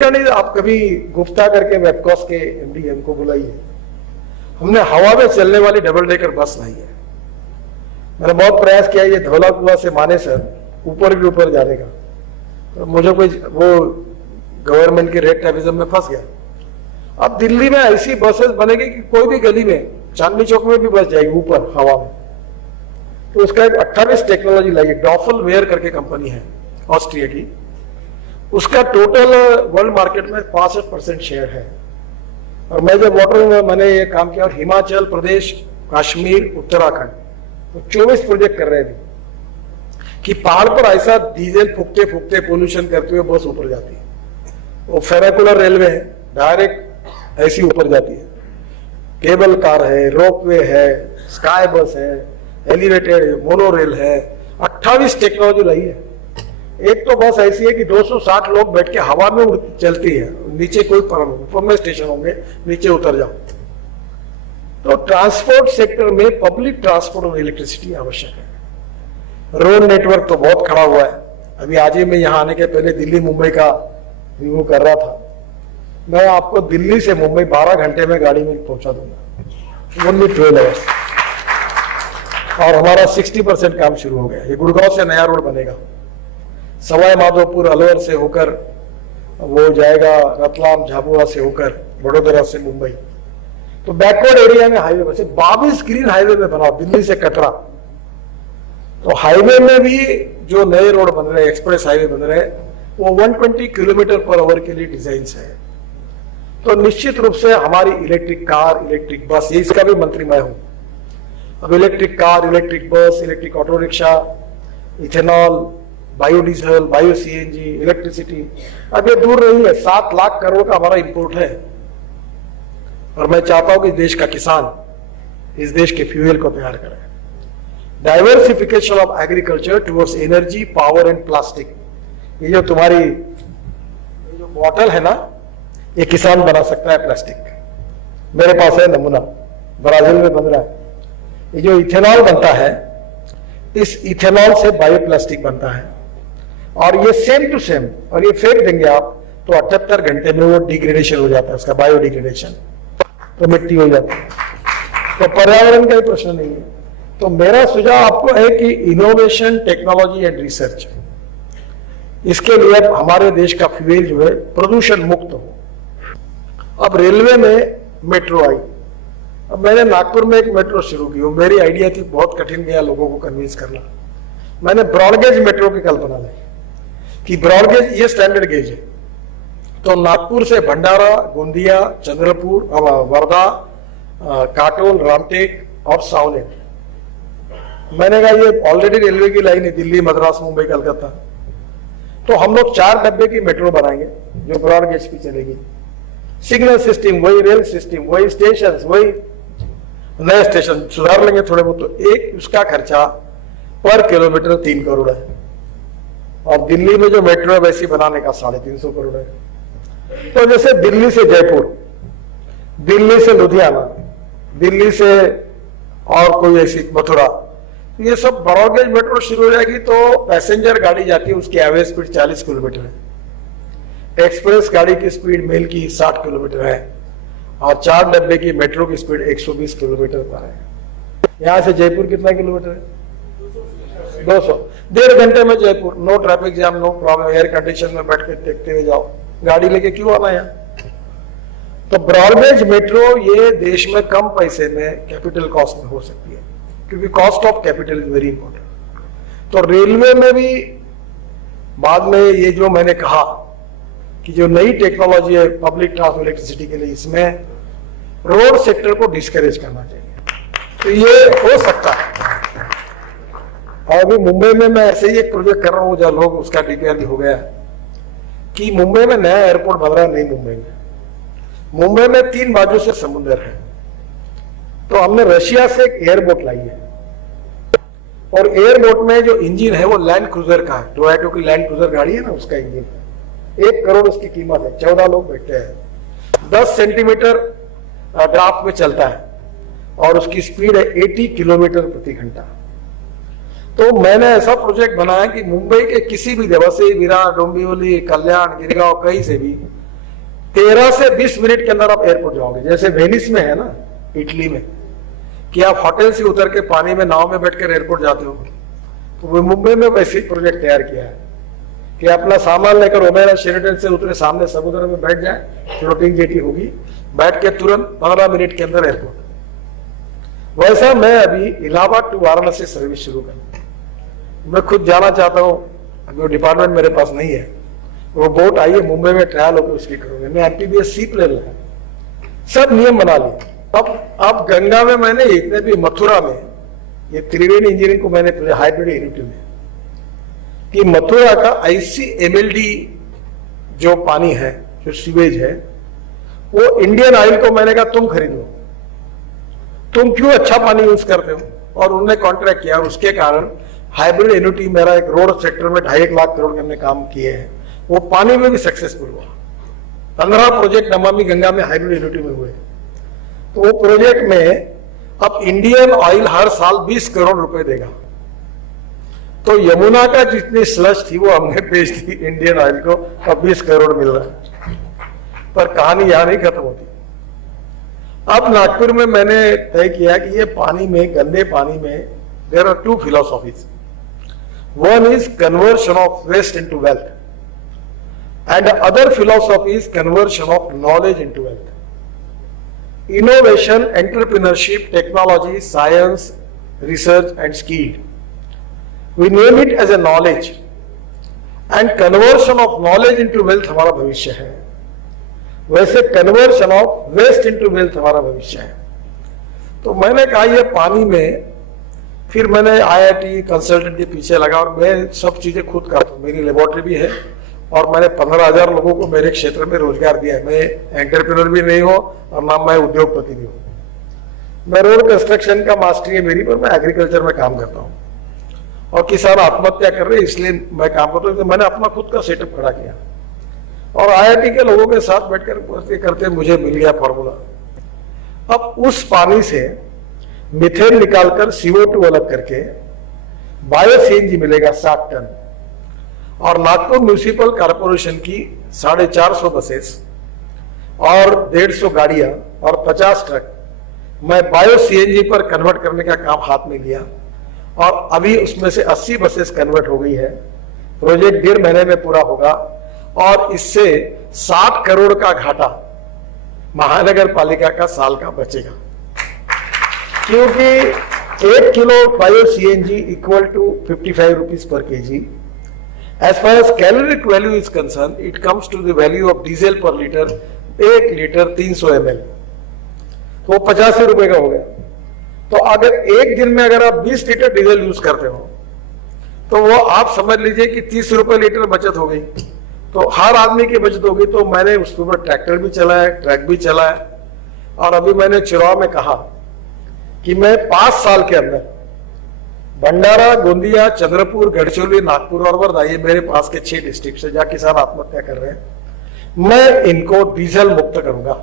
नहीं, आप कभी गुप्ता करके वेबकॉस के एमडी हमको बुलाइए। हमने हवा में चलने वाली डबल डेकर बस लाई है। मैंने बहुत प्रयास किया ये धौला कुआं से मानेसर ऊपर भी ऊपर जाने का, तो मुझे कोई वो गवर्नमेंट के रेट टैरिज्म में फंस गया। अब दिल्ली में ऐसी बसेस बनेगी कि कोई भी गली में, चांदनी चौक में भी बस जाएगी ऊपर हवा में। तो उसका एक 28 टेक्नोलॉजी लाई है, डॉफल वेयर करके कंपनी है ऑस्ट्रिया की। उसका टोटल वर्ल्ड मार्केट में 65% शेयर है। और मैं जब वाटर में मैंने ये काम किया, और हिमाचल प्रदेश, कश्मीर, उत्तराखंड, तो 24 प्रोजेक्ट कर रहे थे कि पहाड़ पर ऐसा डीजल फूकते फूकते पोल्यूशन करते हुए बस ऊपर जाती है। वो फेराकुलर रेलवे है, डायरेक्ट ऐसी ऊपर जाती है। केबल कार है, रोपवे है, स्काई बस है, एलिवेटेड मोनो रेल है। 28 टेक्नोलॉजी लाई है। एक तो बस ऐसी है कि 260 लोग बैठ के हवा में चलती है, नीचे कोई ऊपर में स्टेशन होंगे, नीचे उतर जाओ। तो ट्रांसपोर्ट सेक्टर में पब्लिक ट्रांसपोर्ट और इलेक्ट्रिसिटी आवश्यक है। रोड नेटवर्क तो बहुत खड़ा हुआ है। अभी आज ही मैं यहाँ आने के पहले दिल्ली मुंबई का रिव्यू कर रहा था। मैं आपको दिल्ली से मुंबई 12 घंटे में गाड़ी में पहुंचा दूंगा, ओनली 12 आवर्स। और हमारा 60% काम शुरू हो गया। ये गुड़गांव से नया रोड बनेगा, सवाई माधोपुर अलवर से होकर वो जाएगा, रतलाम झाबुआ से होकर वडोदरा से मुंबई। तो बैकवर्ड एरिया में हाईवे बसे 22 ग्रीन हाईवे में बनाओ, दिल्ली से कटरा। तो हाईवे में भी जो नए रोड बन रहे हैं, एक्सप्रेस हाईवे बन रहे हैं, वो 120 किलोमीटर पर आवर के लिए डिजाइन है। तो निश्चित रूप से हमारी इलेक्ट्रिक कार, इलेक्ट्रिक बस, ये इसका भी मंत्री मैं हूं। अब electric car, electric bus, electric auto rickshaw, ethanol, biodiesel, bio CNG, electricity, अब ये दूर नहीं है। 7 लाख करोड़ का हमारा इंपोर्ट है। और मैं चाहता हूं कि देश का किसान इस देश के फ्यूल को तैयार करे। Diversification of agriculture towards energy, power and plastic. ये जो तुम्हारी जो बॉटल है ना, ये किसान बना सकता है प्लास्टिक। मेरे पास है नमूना, ब्राजील में बन रहा है। ये जो इथेनॉल बनता है, इस इथेनॉल से बायोप्लास्टिक बनता है। और ये सेम टू सेम, और ये फेंक देंगे आप तो 78 घंटे में वो डिग्रेडेशन हो जाता है, उसका बायोडिग्रेडेशन, तो मिट्टी हो जाती है। तो पर्यावरण का ही प्रश्न नहीं है। तो मेरा सुझाव आपको है कि इनोवेशन, टेक्नोलॉजी एंड रिसर्च, इसके लिए अब हमारे देश का फ्यूल जो है प्रदूषण मुक्त हो। अब रेलवे में मेट्रो आई। अब मैंने नागपुर में एक मेट्रो शुरू की। वो मेरी आइडिया थी, बहुत कठिन गया लोगों को कन्विंस करना। मैंने ब्रॉडगेज मेट्रो की कल्पना लाई कि ब्रॉडगेज ये स्टैंडर्ड गेज है। तो नागपुर से भंडारा, गोंदिया, चंद्रपुर, वर्धा, काटोल, रामटेक और सावनेर। मैंने कहा ये ऑलरेडी रेलवे की लाइन है, दिल्ली, मद्रास, मुंबई, कलकत्ता। तो हम लोग 4 डब्बे की मेट्रो बनाएंगे जो ब्रॉडगेज की चलेगी। सिग्नल सिस्टम वही, रेल सिस्टम वही, स्टेशन वही, नए स्टेशन सुधार लेंगे थोड़े बहुत। तो एक उसका खर्चा पर किलोमीटर 3 करोड़ है। और दिल्ली में जो मेट्रो है वैसी बनाने का 350 करोड़ है। तो जैसे दिल्ली से जयपुर, दिल्ली से लुधियाना, दिल्ली से और कोई ऐसी मथुरा, ये सब ब्रॉडगेज मेट्रो शुरू हो जाएगी। तो पैसेंजर गाड़ी जाती है, उसकी एवरेज स्पीड 40 किलोमीटर है। एक्सप्रेस गाड़ी की स्पीड मेल की 60 किलोमीटर है। और 4 डब्बे की मेट्रो की स्पीड 120 किलोमीटर पर है। यहां से जयपुर कितना किलोमीटर है? 200। 1.5 घंटे में Jaipur, no traffic jam, no problem. Air condition में बैठ के देखते हुए जाओ, गाड़ी लेके क्यों आना यहाँ? तो ब्रॉडगेज मेट्रो ये देश में कम पैसे में, कैपिटल कॉस्ट में हो सकती है, क्योंकि cost of capital is very important. तो रेलवे में भी बाद में ये जो मैंने कहा कि जो नई टेक्नोलॉजी है पब्लिक ट्रांसपोर्ट इलेक्ट्रिसिटी के लिए, इसमें रोड सेक्टर को डिस्करेज करना चाहिए। तो ये हो सकता है। और अभी मुंबई में मैं ऐसे ही एक प्रोजेक्ट कर रहा हूं, जब लोग उसका डीपीआर भी हो गया कि मुंबई में नया एयरपोर्ट बन रहा है। नहीं, मुंबई में 3 बाजू से समुद्र है। तो हमने रशिया से एक एयरबोट लाई है। और एयरबोट में जो इंजन है वो लैंड क्रूजर का है। टोयोटा की लैंड क्रूजर गाड़ी है ना, उसका इंजन है। 1 करोड़ उसकी कीमत है। 14 लोग बैठते हैं। 10 सेंटीमीटर ड्राफ्ट में चलता है और उसकी स्पीड है 80 किलोमीटर प्रति घंटा। तो मैंने ऐसा प्रोजेक्ट बनाया कि मुंबई के किसी भी जगह से, विरार, डोंबिवली, कल्याण, गिरगांव, कहीं से भी 13 से 20 मिनट के अंदर आप एयरपोर्ट जाओगे। जैसे वेनिस में है ना, इटली में, कि आप होटल से उतर के पानी में नाव में बैठकर एयरपोर्ट जाते हो, तो वो मुंबई में वैसे ही प्रोजेक्ट तैयार किया है कि अपना सामान लेकर ओबेरॉय शेरेटन से उतरे, सामने समुद्र में बैठ जाए, फ्लोटिंग जेटी होगी, बैठ के तुरंत 15 मिनट के अंदर एयरपोर्ट। वैसा मैं अभी इलाहाबाद टू वाराणसी सर्विस शुरू करूं। मैं खुद जाना चाहता हूं, अभी वो डिपार्टमेंट मेरे पास नहीं है, वो बोट आई है मुंबई में, ट्रायल होकर उसकी करूंगा। मैं एमटीबीएस सी प्लेन है, सब नियम बना लिए। अब गंगा में मैंने इतने भी, मथुरा में, ये त्रिवेणी इंजीनियरिंग को मैंने हाइब्रिड यूनिटी में, कि मथुरा का ICMLD जो पानी है, जो सीवेज है, वो इंडियन ऑयल को मैंने कहा तुम खरीदो, तुम क्यों अच्छा पानी यूज करते हो, और उन्होंने कॉन्ट्रैक्ट किया, और उसके कारण हाइब्रिड एन्युटी, मेरा एक रोड सेक्टर में 2.5 लाख करोड़ के हमने काम किए हैं, वो पानी में भी सक्सेसफुल हुआ। 15 प्रोजेक्ट नमामि गंगा में हाइब्रिड एन्युटी में हुए। तो वो प्रोजेक्ट में अब इंडियन ऑयल हर साल 20 करोड़ रुपए देगा। तो यमुना का जितनी स्लश थी वो हमने बेच दी इंडियन ऑयल को, अब 20 करोड़ मिल रहा है। पर कहानी यहां नहीं खत्म होती। अब नागपुर में मैंने तय किया कि ये पानी में, गंदे पानी में, there are 2 philosophies. One is conversion of waste into wealth, and the other philosophy is conversion of knowledge into wealth. Innovation, entrepreneurship, technology, science, research and skill. We name it as a knowledge, and conversion of knowledge into wealth हमारा भविष्य है। वैसे conversion of waste into wealth हमारा भविष्य है। तो मैंने कहा ये पानी में, फिर मैंने IIT कंसल्टेंट के पीछे लगा, और मैं सब चीजें खुद करता हूँ, मेरी लेबोरेटरी भी है, और मैंने 15,000 लोगों को मेरे क्षेत्र में रोजगार दिया है। मैं एंटरप्रेन्योर भी नहीं हूं और ना मैं उद्योगपति भी हूं। मैं रोड कंस्ट्रक्शन का मास्टरी है मेरी, पर मैं एग्रीकल्चर में काम करता हूं, और किसान आत्महत्या कर रहे हैं इसलिए मैं काम करता हूं। तो मैंने अपना खुद का सेटअप खड़ा किया, और IIT के लोगों के साथ बैठकर करते मुझे मिल गया फॉर्मूला। अब उस पानी से मिथेन निकालकर CO2 अलग करके बायो CNG मिलेगा 60 टन, और नागपुर म्यूनिसिपल कॉर्पोरेशन की 450 बसेस और 150 गाड़ियां और 50 ट्रक मैं बायो CNG पर कन्वर्ट करने का काम हाथ में लिया, और अभी उसमें से 80 बसेस कन्वर्ट हो गई है। प्रोजेक्ट 1.5 महीने में पूरा होगा, और इससे 60 करोड़ का घाटा महानगर पालिका का साल का बचेगा, क्योंकि 1 kilo bio CNG equal to 55 rupees पर kg। As far as caloric value is concerned, it comes to the value of diesel per liter, 1 litre 300 ml, तो 85 रुपए का हो गया। तो अगर एक दिन में अगर आप 20 लीटर डीजल यूज करते हो, तो वो आप समझ लीजिए कि 30 रुपए लीटर बचत हो गई। तो हर आदमी की बचत होगी। तो मैंने उसके ऊपर ट्रैक्टर भी चलाया, ट्रक भी चलाया, और अभी मैंने चिराव में कहा कि मैं 5 साल के अंदर भंडारा, गोंदिया, चंद्रपुर, गढ़चिरौली, नागपुर और वर्धा, ये मेरे पास के 6 डिस्ट्रिक्ट है जहां किसान आत्महत्या कर रहे हैं, मैं इनको डीजल मुक्त करूंगा।